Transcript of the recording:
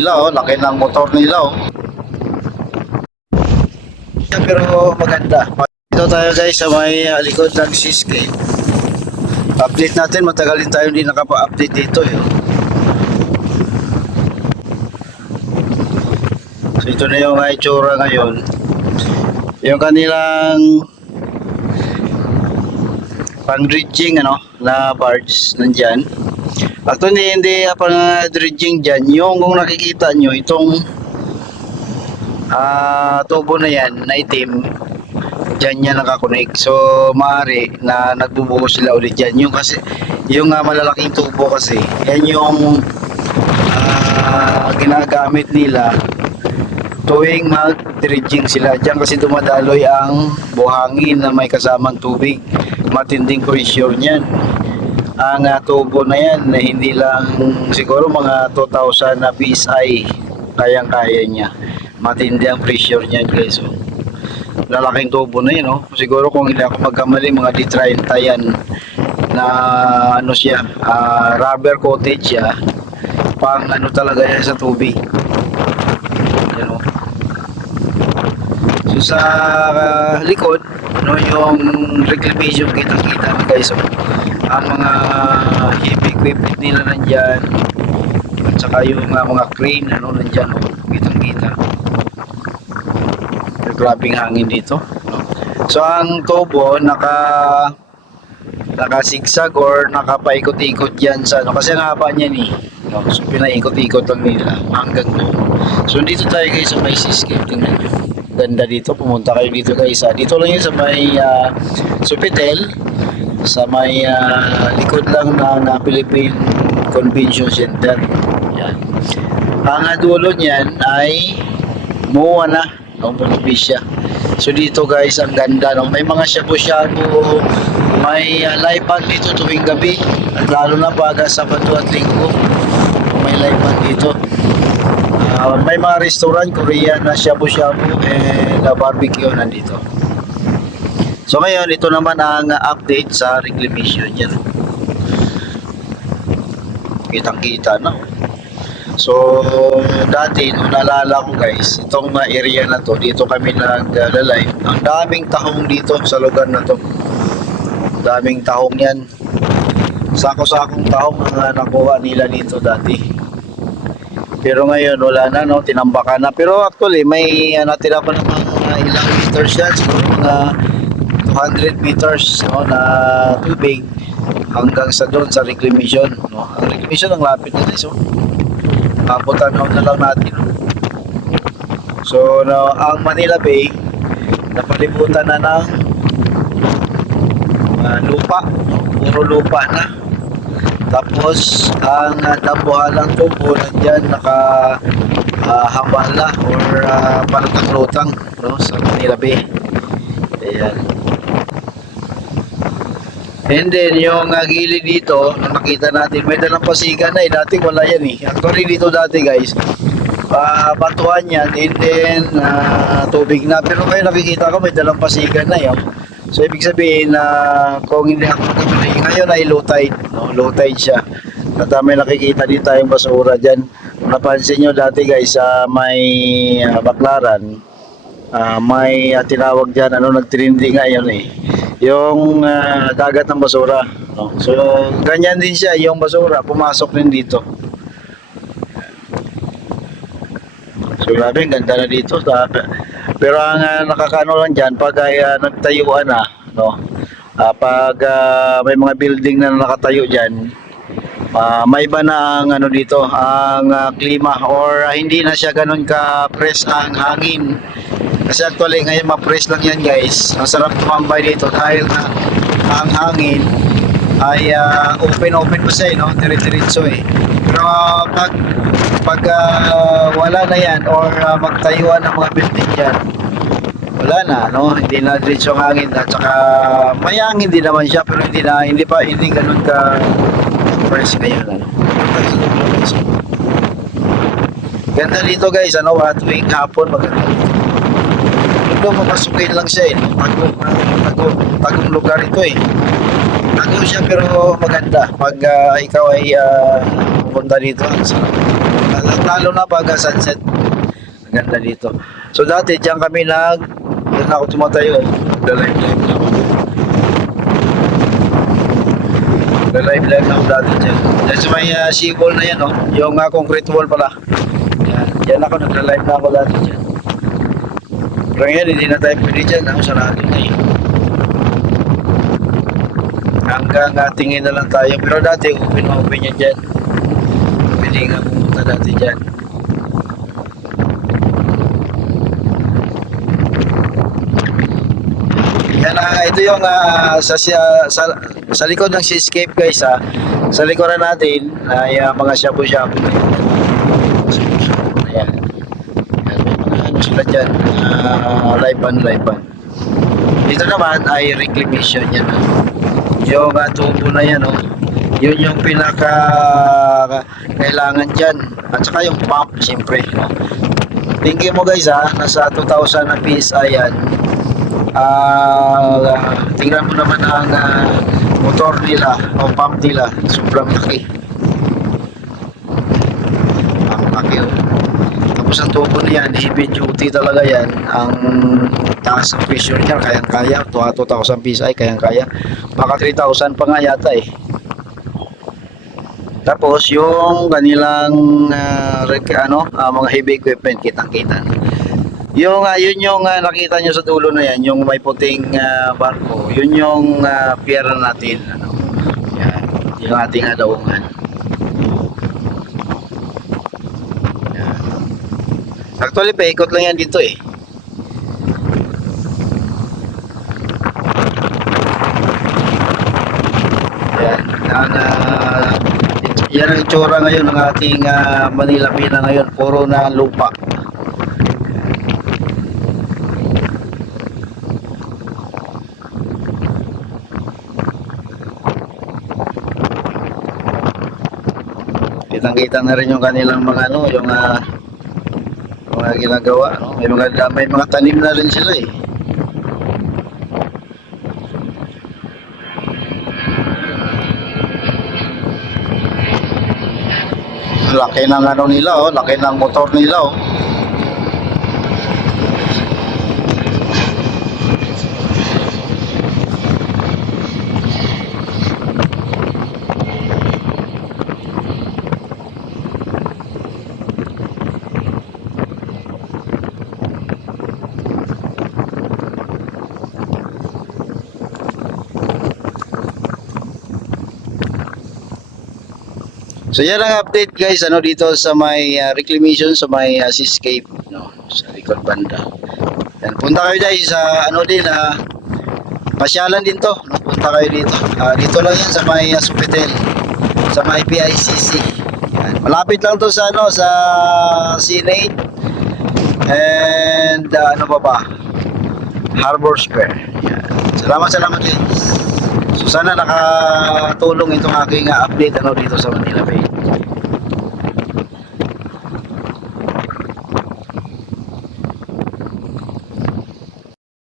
nila, oh. Laki ng motor nila, oh. Pero maganda. Dito tayo guys sa may likod ng Seascape. Update natin, matagal din tayo hindi nakapa-update dito, eh. So ito na yung itsura ngayon. Yung kanilang pang-dredging na barge nandyan. Actually hindi pang dredging dyan. Yung kung nakikita nyo itong tubo na yan na itim, dyan yan nakakonek. So maaari na nagbubuo sila ulit dyan. Yung kasi yung malalaking tubo kasi yan yung ginagamit nila tuwing mag-dredging sila. Diyan kasi dumadaloy ang buhangin na may kasamang tubig. Matinding pressure niyan. Ang tubo na yan, hindi lang siguro mga 2,000 na PSI kayang-kaya niya. Matindi ang pressure niyan guys. So, lalaking tubo na yun. Siguro kung hindi ako magkamali, mga D30 yan na siya, rubber coated siya. Pang talaga yan sa tubig. Yan, So sa likod, yung reclamation kita-kita na guys. Ang mga heavy equipment nila nandyan. At saka yung mga crane nandyan, kitang-kita. Grabing hangin dito. So ang tubo naka zigzag or nakapaikot-ikot yan sa kasi ang haba niyan eh. So pinaikot-ikot lang nila hanggang doon. So dito tayo guys sa may Seascape. Tingnan nyo. Ganda dito, pumunta kayo dito guys. Dito lang yun sa may Sofitel, sa may likod lang ng Philippine Convention Center. Yan. Ang dulo niyan ay MOA na, Bonifacia. So dito guys, ang ganda, may mga shabu-shabu, may live band dito tuwing gabi, at lalo na pag Sabado at Linggo, may live band dito. May mga restaurant, Korean na shabu-shabu and barbecue nandito. So ngayon, ito naman ang update sa reclamation yan. Kitang-kita na. So dati, nung naalala ko guys, itong area na to, dito kami nag-live. Ang daming tahong dito sa lugar na to. Daming tahong yan. Sako-sakong tahong ang nakuha nila dito dati. Pero ngayon wala na, tinambakan na. Pero actually may natira pa naman ilang meters yan, siguro mga 200 meters na tubig hanggang sa doon sa reclamation. Ang reclamation ang lapit na guys. Kaputanaw na lang natin. So ang Manila Bay napalibutan na ng lupa, puro lupa na. Tapos ang dambuhalang tubo nandyan nakahabala or palutang-lutang sa Manila Bay. Ayan. And then yung gilid dito, nakita natin may dalang pasigan na dati wala yan eh. Actually dito dati guys, batuan yan and then tubig na. Pero ngayon nakikita ko may dalang pasigan na yun. So ibig sabihin na kung hindi ako magkamali, ngayon ay low tide, low tide siya. At may nakikita din tayong basura dyan. Kung napansin nyo dati guys, may Baklaran, may tinawag dyan, nagtrending ngayon eh, yung dagat ng basura. So ganyan din siya, yung basura pumasok din dito. So grabe, ganda na dito. Pero ang nakakaano lang dyan, pag nagtayuan na, pag may mga building na nakatayo dyan, may iba na ang dito, ang klima, or hindi na siya ganun ka-press ang hangin. Kasi actually ngayon ma-press lang yan guys. Ang sarap tumambay dito dahil na ang hangin ay open pa siya, dire-diretso eh. Pero pag wala na yan or magtayuan ng mga building dyan, wala na, hindi na diretso ang hangin. At saka may hangin din naman siya, pero hindi ganun ka press ngayon. Ganda dito guys, tuwing hapon maganda. Ito mamasukin lang siya eh, tagong lugar ito eh. Tago siya pero maganda pag ikaw ay pupunta dito. Ang sarap. lalo na pag sunset. Ang ganda dito. So dati diyan kami diyan ako tumatayo. Live na ako. Live na ako dati diyan. Diyan sa may seawall na yan, oh. Yung concrete wall pala. Yan. Diyan ako nagla-live na ako dati diyan. Pero ngayon, hindi na tayo pwede dyan. Ako sarado na eh. Hanggang tingin na lang tayo. Pero dati, open yan dyan. Pwede nga pumunta dati dyan. Yan ito yung sa likod ng seascape guys ha. Sa likuran natin ay mga shabu-shabu. Ayan. May mga sila dyan. Live band. Dito naman ay reclamation yan. Yung tubo na yan, oh. Yun yung pinaka kailangan dyan. At saka yung pump, siyempre. Tingin mo guys ha, nasa 2,000 na PSI yan. Tingnan mo naman ang motor nila o pump nila. Sobrang laki. Ang laki, oh. Tapos ang tubo niyan, heavy duty talaga yan. Ang taas ng pressure niya, kayang-kaya. 2,000 PSI, kayang-kaya. Baka 3,000 pa nga yata eh. Tapos yung kanilang mga heavy equipment, kitang-kita. Yung yun yung nakita nyo sa dulo na yan, yung may puting barko. Yun yung pier natin. Yan, yung ating daungan. Actually, paikot lang yan dito eh. Yan ang itsura ngayon ng ating Manila Pina ngayon. Puro na lupa. Kitang-kita na rin yung kanilang mga yung mga ginagawa, no? May mga tanim na rin sila eh. Laki ng nila, oh, laki ng motor nila, oh. So yan ang update guys dito sa may reclamation sa may seascape, no, sa likod banda. Yan, punta kayo guys sa pasyalan din to, no? Punta kayo dito. Dito lang yan sa may Sofitel, sa may PICC. Yan. Malapit lang to sa sa Senate and Harbor Square. Yan. Salamat guys. So sana nakatulong itong aking update dito sa Manila Bay.